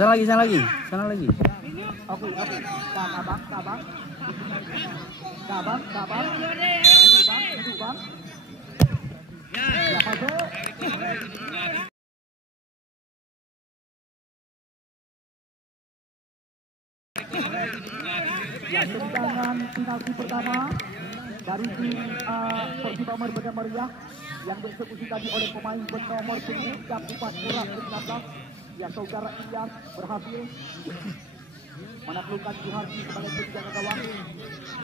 Sana lagi. Oke. Kabang. Duduk bang. Ya masuk. Ya, tendangan penalti pertama dari tim Persib Medan Meriah yang dieksekusi tadi oleh pemain bernomor punggung 4 kurang 19. Ya, saudara Ilyas berhasil menaklukkan Suhardi sebagai penjaga gawang.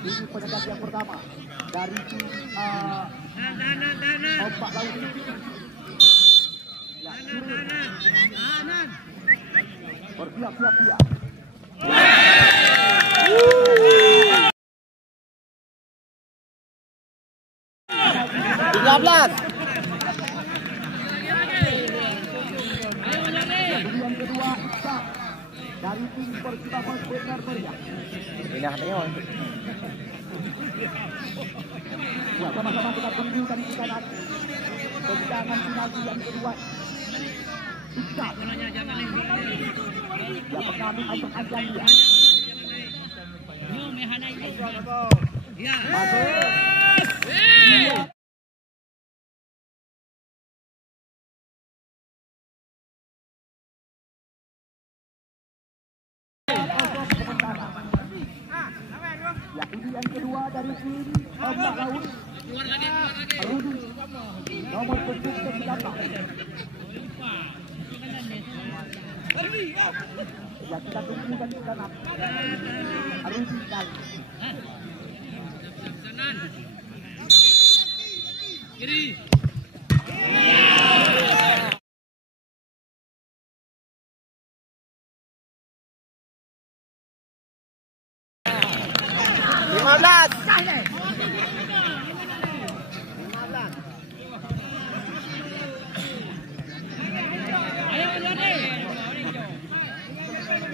Ini penegak yang pertama dari tim Ombak Laut. Ya, bersiap-siap dia. 13. Yang kedua dari tim Persib Medan Meriah. Ini katanya. Ya, sama-sama kita tunggu dan kita nanti tendangan penalti yang kedua. Ikat. Ya, pengambil ajang-ajang dia. Masuk. Ya, ini yang kedua dari tim Ombak Laut. Rudi nomor punggung 19. Ya, kita tunggu dan kita nanti. Rudi kali. Kiri.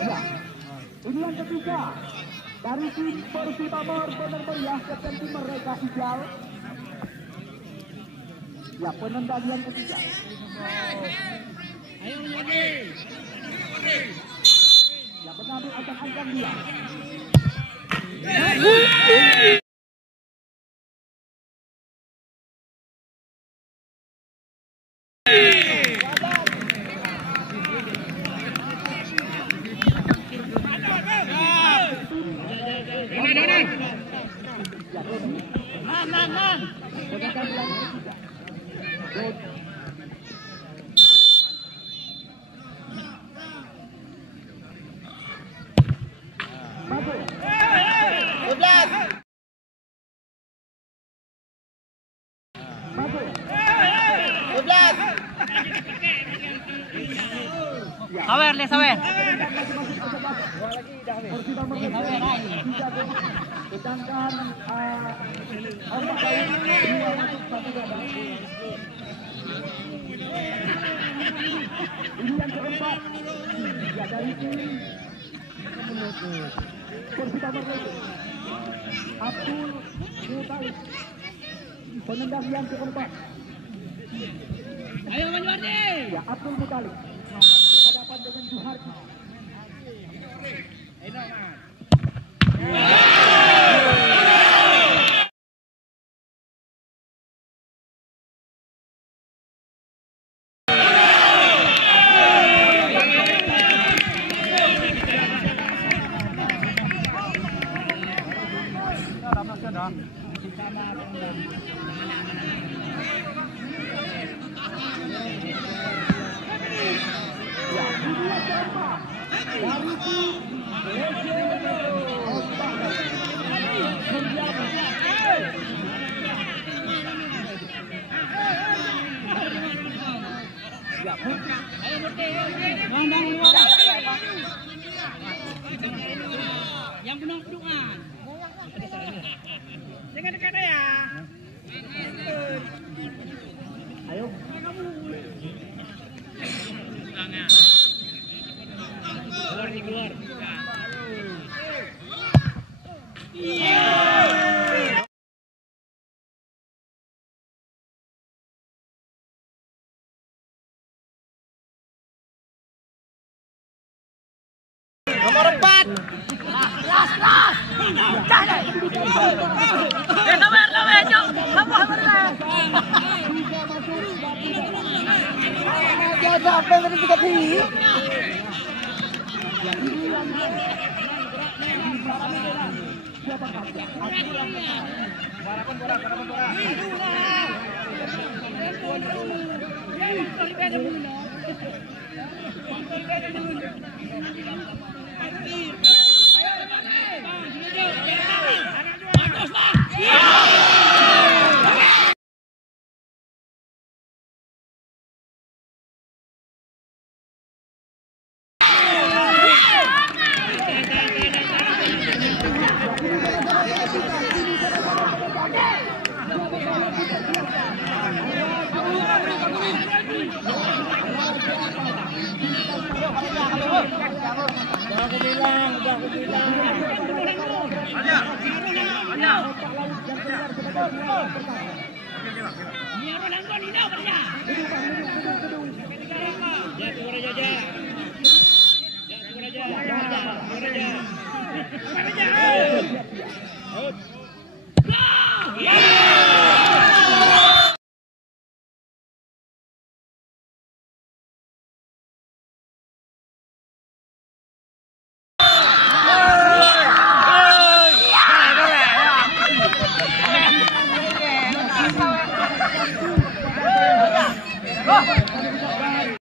Ya, ini yang ketiga dari tim Persib Medan Meriah, kapten tim mereka Ijal. Ya, penendang yang ketiga. Ya, mengambil ajang-ajang dia. Sawer. Sedangkan Ombak Laut 2 masuk 1 ganda. Ini yang keempat. Ya, dari tim Persib Medan Abdul Muthalib, penendang yang keempat. Ayo maju Ardi. Ya, Abdul Muthalib berhadapan dengan Suhardi. Yang penuh-penuhan. Jangan dekat ya. Ayo. Keluar. Sampai tadi tiga tinggi.